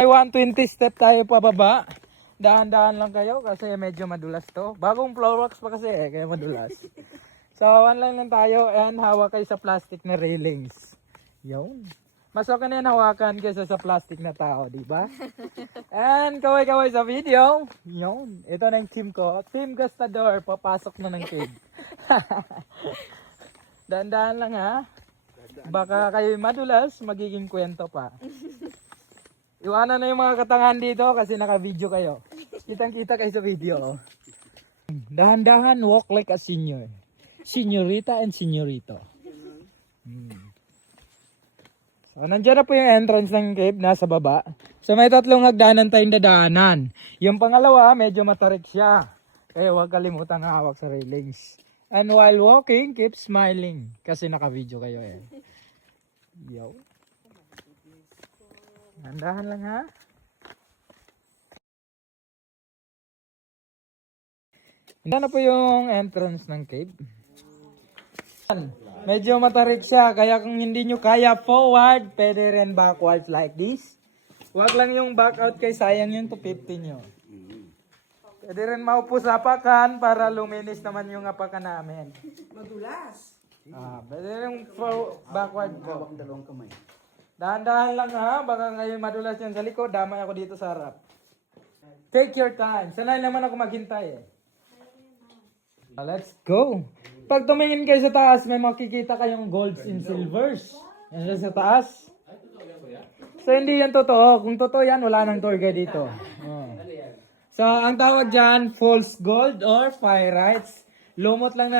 May 120 step tayo pababa. Dahan-dahan lang kayo kasi medyo madulas to. Bagong floor wax pa kasi kaya madulas. So, lang tayo and hawak kayo sa plastic na railings. Yun. Mas okay na yan hawakan kaysa sa plastic na tao, di ba? And kaway-kaway sa video. Yun. Ito na yung team ko. Team Gastador, papasok na ng cave. Dahan-dahan lang ha. Baka kayo madulas, magiging kwento pa. Iwanan na yung mga katangahan dito kasi naka-video kayo. Kitang-kita kayo sa video. Dahan-dahan, walk like a senior. Senyorita and senyorito. So, nandiyan na po yung entrance ng cave, nasa baba. So, may tatlong hagdanan tayong dadaanan. Yung pangalawa, medyo matarik siya. Kaya huwag kalimutan na hawak sa railings. And while walking, keep smiling. Kasi naka-video kayo eh. Yo. Nandahan lang ha. Hindi na po yung entrance ng cave. Medyo matarik siya, kaya kung hindi nyo kaya forward, pwede rin backwards like this. Huwag lang yung back out kay sayang yung 250 nyo. Pwede rin maupo sa apakan para luminis naman yung apakan namin. Madulas. Pwede rin backward po. Hawak dalawang kamay. Dahan-dahan lang ha, baka ngayon madulas yan sa likod, damay ako dito sa harap. Take your time, sanay naman ako maghintay eh. Let's go! Pag tumingin kayo sa taas, may makikita kayong golds and silvers. Yan sa taas. So hindi yan totoo, kung totoo yan, wala nang tour guide dito. So ang tawag dyan, false gold or pyrites. Lumot lang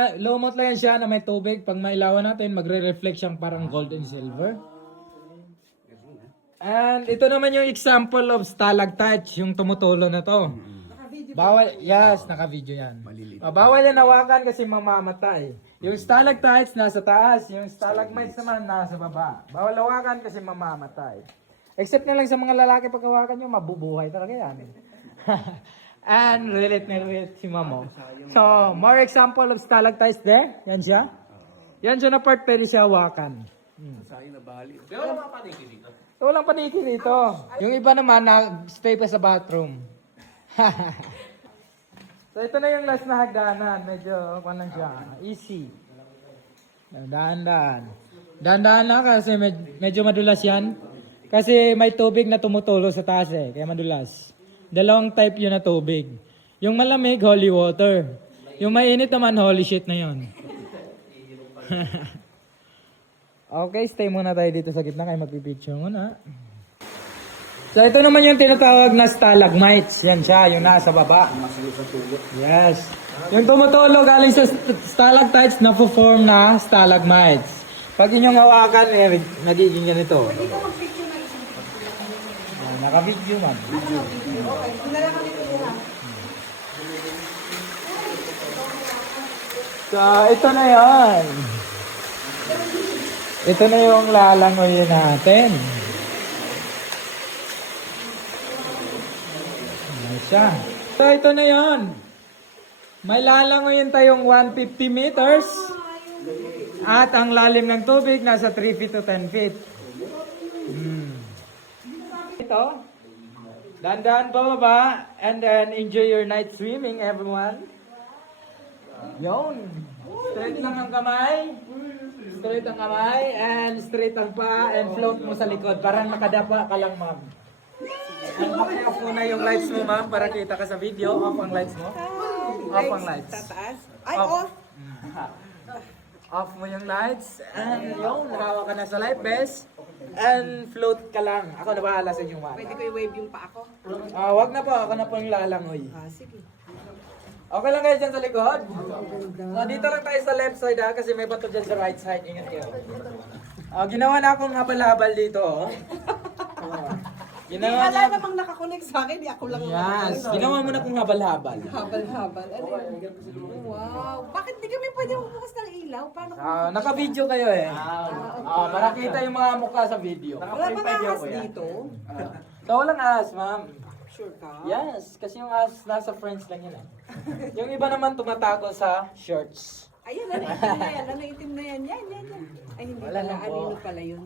yan siya na may tubig. Pag mailawan natin, magre-reflect siyang parang gold and silver. And ito naman yung example of stalactites, yung tumutulo na to. Bawal, yes, naka-video yan. Bawal yan hawakan kasi mamamatay. Yung stalactites nasa taas, yung stalagmites naman nasa baba. Bawal hawakan kasi mamamatay. Except na lang sa mga lalaki pag hawakan nyo, mabubuhay talaga yan. And relate na relate si Mamo. So, more example of stalactites there. Yan siya. Yan siya na part pwede siya hawakan. Sayang na bali. Walang paniki dito. Yung iba naman na-stay pa sa bathroom. So ito na yung last na hagdanan. Medyo lang siya. Easy. Dahan-dahan. Dahan-dahan lang kasi medyo madulas yan. Kasi may tubig na tumutulo sa taas eh. Kaya madulas. Dalawang type yun na tubig. Yung malamig, holy water. Yung mainit naman, holy shit na yun. Okay, stay muna tayo dito sa gitna kaya magpipicture muna. So ito naman yung tinatawag na stalagmites. Yan siya, yung nasa baba. Yes. Yung tumutulo galing sa stalactites na form na stalagmites. Pag inyong hawakan, nagiging ganito. Pwede ka mag-picture na isang Naka-video man. Okay, dinala kami ko na. So ito na yan. Ito na yung lalangoy natin. Ayan siya. So ito na yon. May lalangoyin tayong 150 meters. At ang lalim ng tubig nasa 3 feet to 10 feet. Ito. Dahan-dahan pababa. And then enjoy your night swimming everyone. Yon. Straight lang ang kamay. Straight ang kamay and straight ang paa and float mo sa likod. Parang nakadapa ka lang, ma'am. And off muna yung lights mo, ma'am, para kita ka sa video. Off ang lights mo. Off ang lights. Tataas. Ay, Off. Off mo yung lights. And yun, nakawa ka na sa life vest. And float ka lang. Ako na bahala sa inyo, ma'am. Pwede ko i-wave yung pa ako. Wag na po. Ako na po yung lalangoy. Sige. Okay lang kayo dyan sa likod? So, dito lang tayo sa left side ha, kasi may bato dyan sa right side. Ingat kayo. Ginawa na akong habal-habal dito. Ginawa Wala na. namang nakakonect sa akin. Di ako lang. Yes, ginawa mo na kung habal-habal. Habal-habal. Ano yun? Wow. Bakit di kami pwede bukas ng ilaw? Paano kung... Naka-video kayo eh. Para kita yung mga mukha sa video. Wala bang ahas dito? So, walang ahas, ma'am. Sure ka? Yes, kasi yung ahas nasa friends lang yun eh. Yung iba naman tumatago sa shorts. Ayan, ano itim na yan? Ano itim na yan? Yan. Ay, hindi Wala pala. na po. Anino pala yun.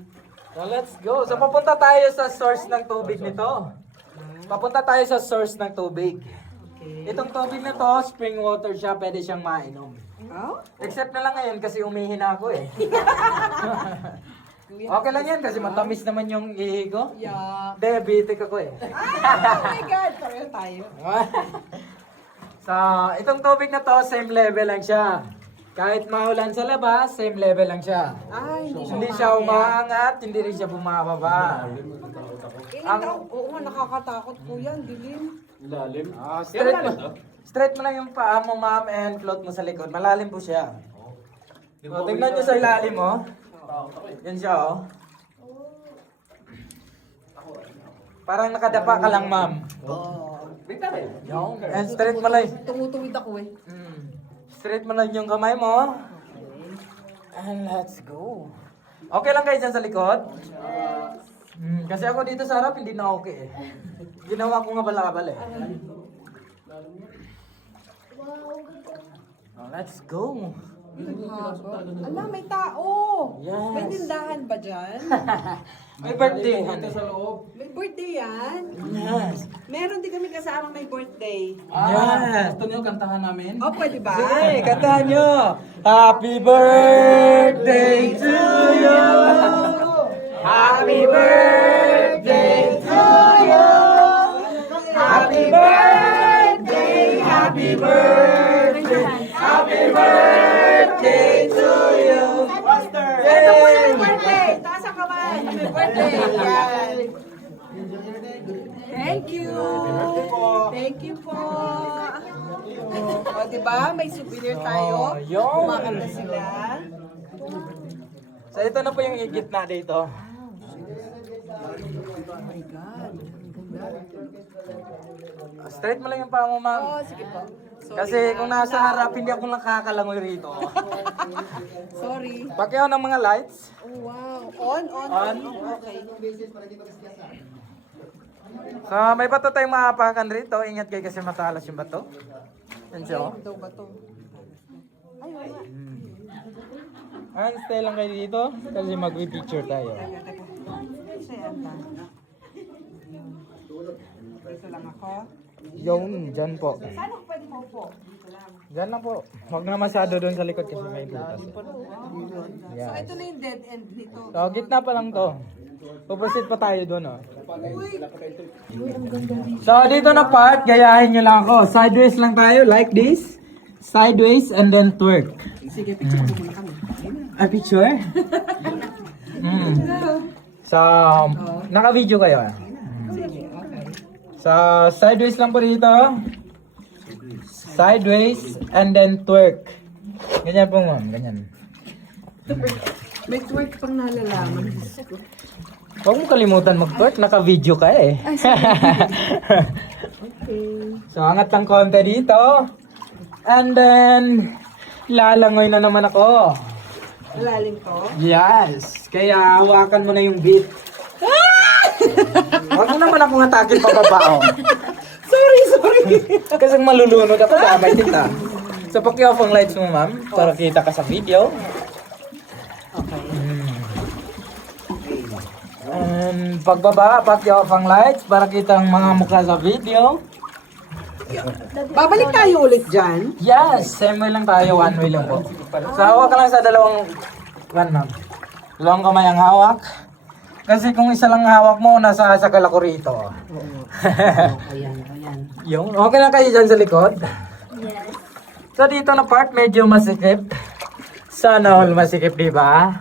So, let's go. So, papunta tayo sa source ng tubig nito. Papunta tayo sa source ng tubig. Okay. Itong tubig na to, spring water siya, pwede siyang mainom. Oh? Except na lang ngayon kasi umihi na ako eh. Okay lang yan kasi matamis naman yung ihi ko. Yeah. Diabetic ako eh. Oh my God! Pareho tayo. So, itong tubig na to, same level lang siya. Kahit maulan sa labas, same level lang siya. Ay, Hindi siya umaangat, hindi rin siya bumababa. Ilang taon? Oo nga, nakakatakot po yan. Dilim. Straight mo lang yung paa mo, ma'am, and float mo sa likod. Malalim po siya. O, tingnan nyo sa ilalim, oh. Yan siya, oh. Parang nakadapa ka lang, ma'am. Oo. Yung, and straight mo lang. Tumutuwid ako eh. Straight mo lang yung kamay mo. And let's go. Okay lang kayo dyan sa likod? Kasi ako dito sa harap, hindi na okay eh. Ginawa ko nga balakabal eh. Oh, let's go. Ala, may tao! Yes. May tindahan ba dyan? May birthday. May birthday yan? Yes. Meron din kami kasama may birthday. Yes. Gusto niyo kantahan namin? Oh, pwede ba? Sige, kantahan nyo. Happy birthday to you. Happy birthday to you. Happy birthday, happy birthday, happy birthday to you. Ito po yung birthday! Taas ang kamay! Happy birthday! Yan! Thank you! Thank you po! O, diba? May souvenir tayo. Oh, yun. Kumakanta sila. So ito na po yung igit na dito. Oh my God. Straight mo lang yung paa mo, ma'am. Oh, sige po. Sorry Kasi na. kung nasa harap, hindi ako nakakalangoy rito. Sorry. Pakyaw ng mga lights. Oh, wow. On? On. Okay. So may bato tayong maapakan rito. Ingat kayo kasi matalas yung bato. Yan siya, oh. Ano daw ba to? Ay, wala. Ayun, stay lang kayo dito. Kasi mag-picture tayo. Teka, teka. Isa yan ba? Dito lang ako. Yung, dyan po. Saan ako pwede maupo? Dito lang. Dyan lang po. Huwag na masyado doon sa likod kasi may butas. So, Yeah. ito na yung dead end nito. So, gitna pa lang to. Puproceed pa tayo doon, oh. So, dito na part, gayahin nyo lang ako. Sideways lang tayo, like this. Sideways and then twerk. Sige, picture mo muna kami. A picture? So, naka-video kayo, ah. Sige, okay. So, sideways lang po dito. Sideways and then twerk. Ganyan po, ma'am. Ganyan. May twerk pang nalalaman. Huwag mo kalimutan mag-twerk. Naka-video ka eh. Okay. So, angat lang konti dito. And then, lalangoy na naman ako. Malalim to? Yes. Kaya, hawakan mo na yung beat. Huwag mo naman akong atakin pababa, oh. Sorry! Kasi malulunod ako, damay kita. So, paki-off ang lights mo, ma'am, para kita ka sa video. Okay. And pagbaba, paki-off ang lights para kita ang mga mukha sa video. Babalik tayo ulit dyan. Yes, same way lang tayo, one way lang po. So, hawak ka lang sa dalawang, ma'am. Dalawang kamay ang hawak. Kasi kung isa lang hawak mo, nasasakal ako rito. Ayan, ayan. Yung, okay lang kayo dyan sa likod? Yes. So, dito na part, medyo masikip. Sana all masikip, di ba?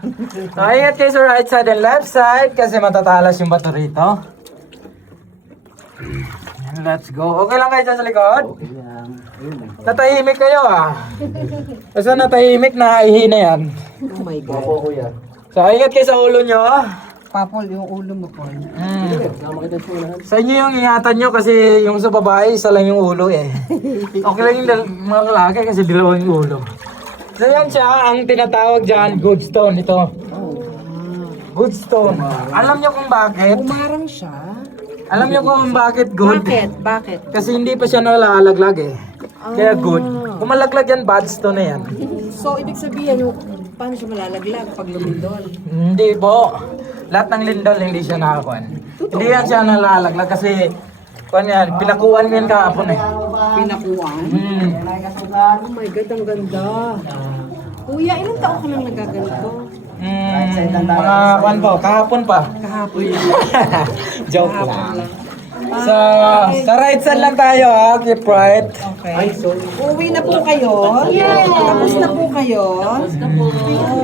So, ingat kayo sa right side and left side kasi matatalas yung bato rito. Let's go. Okay lang kayo dyan sa likod? Natahimik kayo ah. Kasi natahimik, naihi na yan. Oh my God. So, ingat kayo sa ulo nyo. Papol, yung ulo mo po. Sa inyo yung ingatan nyo kasi yung sa babae, isa lang yung ulo eh. Okay lang yung mga lalaki kasi dalawang yung ulo. So yan siya, ang tinatawag dyan, good stone ito. Good stone. Alam nyo kung bakit? Umarang siya. Alam nyo kung bakit good? Bakit? Kasi hindi pa siya nalalaglag eh. Kaya good. Kung malaglag yan, bad stone na yan. So, ibig sabihin, yung, paano siya malalaglag pag lumindol? Hindi po. Lahat ng lindol hindi siya nakakuan. Hindi yan siya nalalaglag kasi Kuan yan, pinakuan ko yan kahapon eh. Pinakuan. Oh my God, ang ganda. Kuya, ilang taon ka lang nagaganito? Mga kuan po, kahapon pa. Kahapon. Joke lang. Sa right side lang tayo ha, keep right. Okay. Uwi na po kayo? Yes. Tapos na po kayo?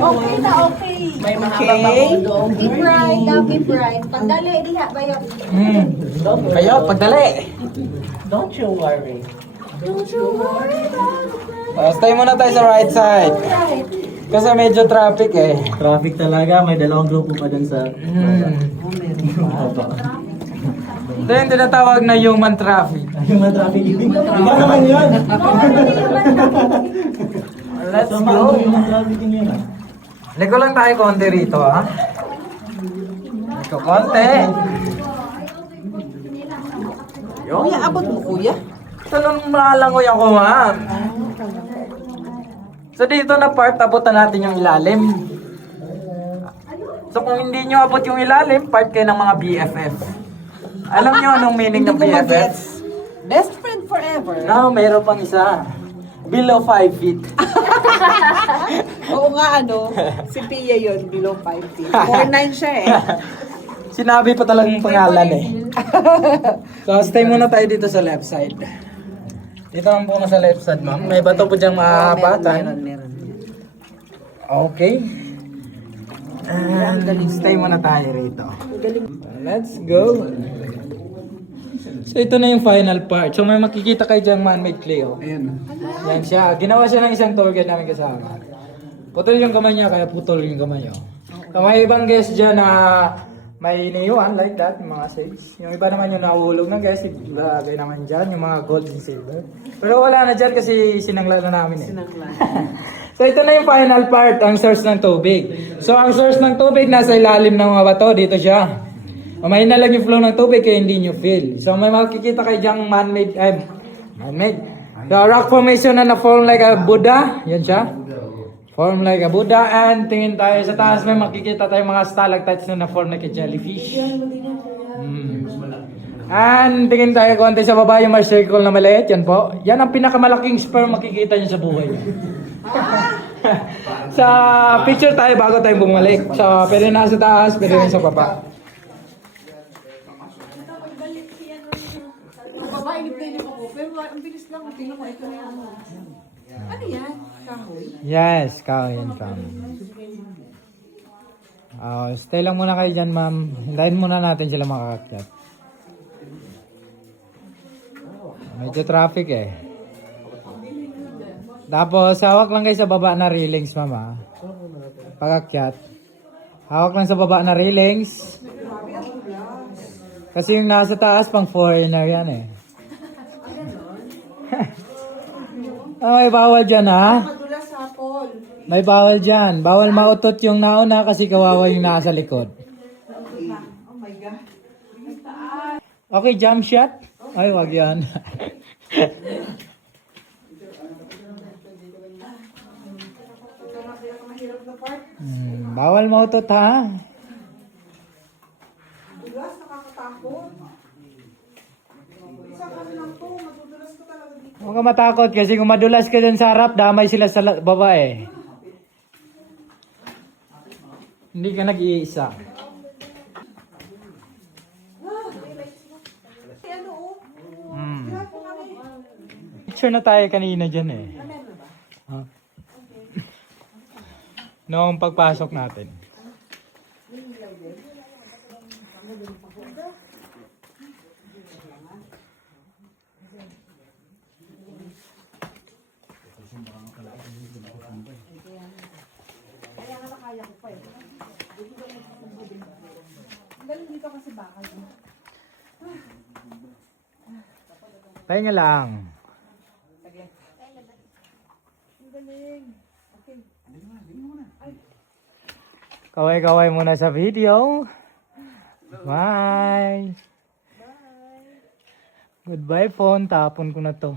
Okay na, okay. Okay. Keep right, now keep right. Pagdali, diha, bayo. Kayo, pagdali. Don't you worry about Stay muna tayo sa right side. right. Kasi medyo traffic eh. Traffic talaga, may dalawang grupo pa dyan sa... Ito yung tinatawag na human traffic. Human traffic. Ikaw naman yun! Let's Sama go. ang human traffic yun ah. Liko lang tayo konti rito ha. Liko konti. Kuya, abot mo kuya? Talong malangoy ako ma'am. So dito na part, abutan natin yung ilalim. So kung hindi nyo abot yung ilalim, part kayo ng mga BFF. Alam nyo anong meaning ng Hindi ko BFF? mag-gets. Best friend forever. No, mayroon pang isa. Below 5 feet. Oo nga ano, si Pia yun, below 5 feet. 4'9" siya eh. Sinabi pa talagang pangalan eh. So stay muna tayo dito sa left side. Dito lang po na sa left side ma'am. May bato po dyang mahabatan. Meron. Okay. And stay muna tayo rito. Let's go. So ito na yung final part. So may makikita kayo dyang man-made clay. Oh. Yan siya. Ginawa siya ng isang tour guide namin kasama. Putol yung kamay niya, kaya putol yung kamay. Oh. So may ibang guest dyan na may iniwan like that, yung mga sage. Yung iba naman yung nahuhulog na guys, ibagay naman dyan, yung mga gold and silver. Pero wala na dyan kasi sinangla na namin eh. So ito na yung final part, ang source ng tubig. So ang source ng tubig nasa ilalim ng mga bato, dito siya. Mahina lang yung flow ng tubig kaya hindi nyo feel. So may makikita kayo dyang man-made. The rock formation na na-form like a Buddha, yan siya. Form like a Buddha, and tingin tayo sa taas, may makikita tayo mga stalactites na na-form like a jellyfish. And tingin tayo konti sa baba yung may circle na maliit, yan po. Yan ang pinakamalaking sperm makikita nyo sa buhay nyo. Sa picture tayo bago tayo bumalik. So, pwede na sa taas, pwede rin sa baba. Babae ni ko, pero ang bilis lang. Tingnan mo, ito na yung ano. Ano yan? Kahoy? Yes, yan kami. Stay lang muna kayo dyan, ma'am. Hintayin muna natin sila makakakyat. Medyo traffic eh. Tapos, hawak lang kayo sa baba na railings, mama. Pagakyat. Hawak lang sa baba na railings. Kasi yung nasa taas, pang foreigner yan eh. May bawal dyan ha. Madulas sa Paul. May bawal dyan. Bawal mautot yung nauna kasi kawawa yung nasa likod. Oh my God. Okay, jump shot? Ay, wag yan. Bawal mautot ha. Madulas, nakakatakot. Isa kami lang to, madudulas ko talaga dito. Huwag ka matakot kasi kung madulas ka dyan sa harap, damay sila sa baba eh. Hindi ka nag-iisa. Picture na tayo kanina dyan eh. Huh? Noong pagpasok natin. Pahinga lang. Kaway-kaway muna sa video. Bye. Goodbye phone. Tapon ko na to.